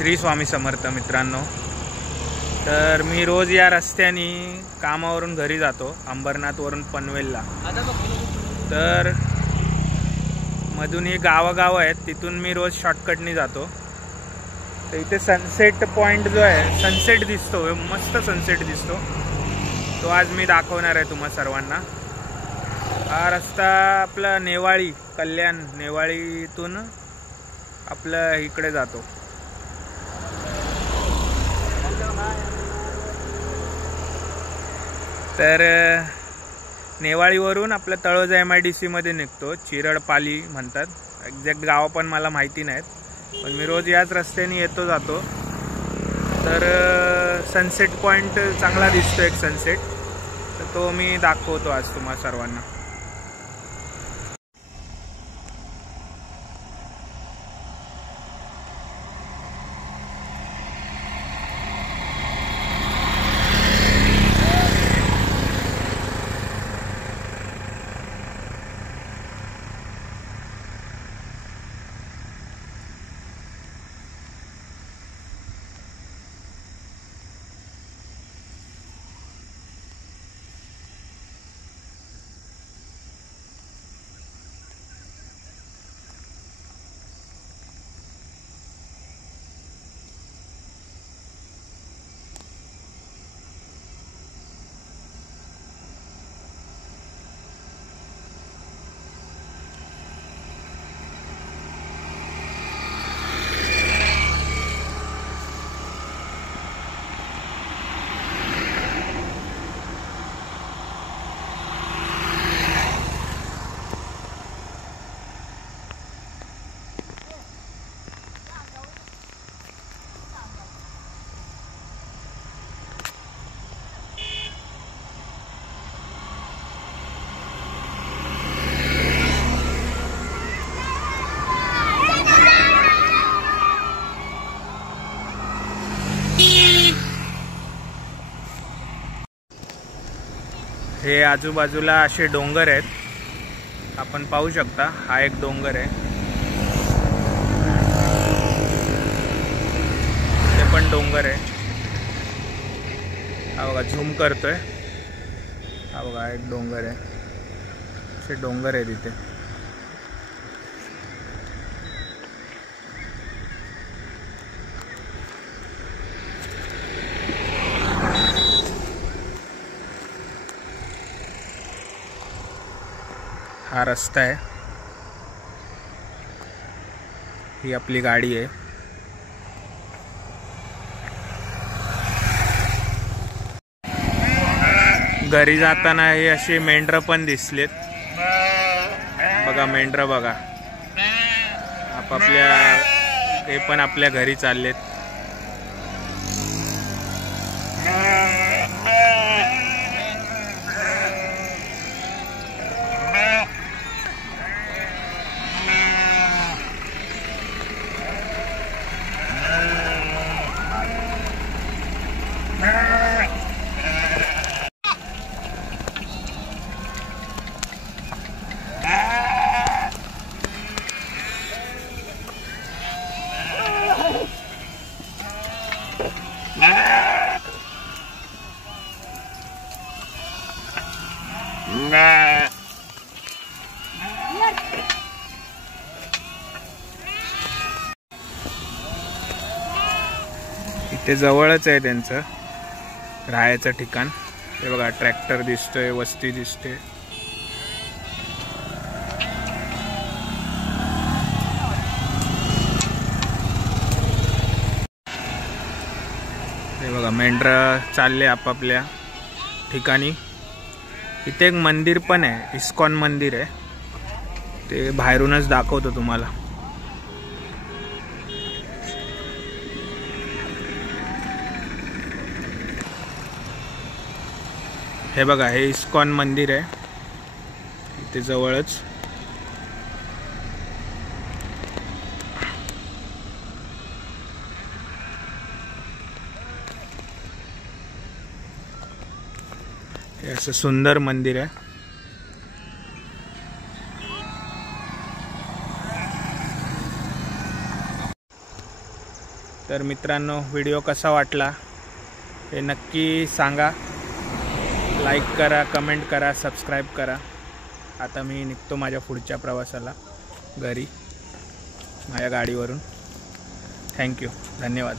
श्री स्वामी समर्थ मित्रांनो। तर मी रोज या रस्त्याने कामावरून घरी जातो, अंबरनाथवरून पनवेलला। तर मधून ही गावगाव आहेत, तिथून मी रोज शॉर्टकटनी जातो। तर इथे सनसेट पॉइंट जो आहे, सनसेट दिसतो, मस्त सनसेट दिसतो, तो आज मी दाखवणार आहे तुम्हा सर्वांना। हा रस्ता आपला नेवाळी, कल्याण नेवाळीतून आपलं इकडे जातो। तर नेवाळीवरून आपलं तळोजा MIDC मध्ये निघतो, चिरडपाली म्हणतात, एक्झॅक्ट गाव पण मला माहिती नाहीत, पण मी रोज याच रस्त्याने येतो जातो। तर सनसेट पॉइंट चांगला दिसतो, एक सनसेट, तर तो मी दाखवतो आज तुम्हा सर्वांना। हे आजूबाजूला असे डोंगर आहेत, आपण पाहू शकता। हा एक डोंगर आहे, ते पण डोंगर आहे। हा बघा, झूम करतोय, हा बघा एक डोंगर आहे, असे डोंगर आहे तिथे। हा रस्ता आहे, ही आपली गाडी आहे। घरी जाताना हे अशी मेंढरं पण दिसलेत, बघा मेंढरं बघा, आपापल्या हे पण आपल्या घरी चाललेत। इथे जवळच आहे त्यांचं राहायचं ठिकाण। हे बघा, ट्रॅक्टर दिसतोय, वस्ती दिसते। हे बघा, मेंढरं चालले आपापल्या ठिकाणी। इथे एक मंदिर पण आहे, इस्कॉन मंदिर आहे, ते बाहेरूनच दाखवतो तुम्हाला। हे बघा, हे इस्कॉन मंदिर आहे, इथे जवळच। हे असं सुंदर मंदिर आहे। तर मित्रांनो, व्हिडिओ कसा वाटला हे नक्की सांगा. लाईक करा, कमेंट करा, सबस्क्राईब करा. आता मी निघतो माझ्या पुढच्या प्रवासाला घरी माझ्या गाडीवरून. थँक्यू, धन्यवाद.